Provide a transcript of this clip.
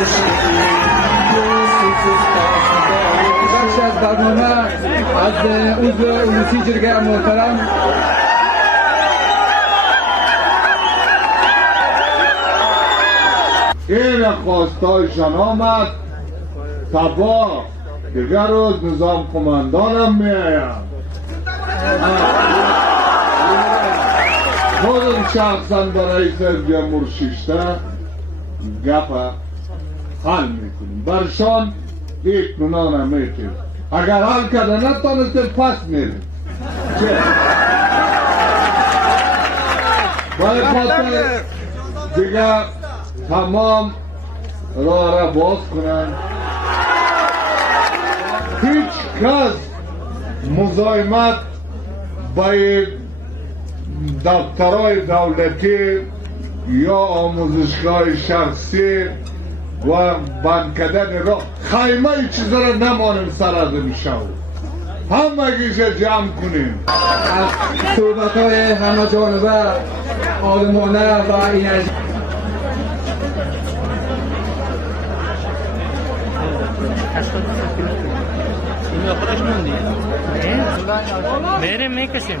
بخش از برنامه از عضو انوسی جرگه محترم این خواستایشان آمد تبا دیگر روز نظام کماندانم می آید خودم شخصا برای سید مرشیشته گپ حل میکنیم برشان اطمینان میتیم اگر حل کرده نتانستیم پس میریم باید خاطر دیگر تمام راه باز کنن هیچ کس مزاحمت به دفترهای دولتی یا آموزشگاه شخصی و بند کردن راه خیمه چیز را نمانیم سر از این شو همه گیشه جمع کنیم از صحبت های همه جانبه آدمانه و انرژی بریم میکشیم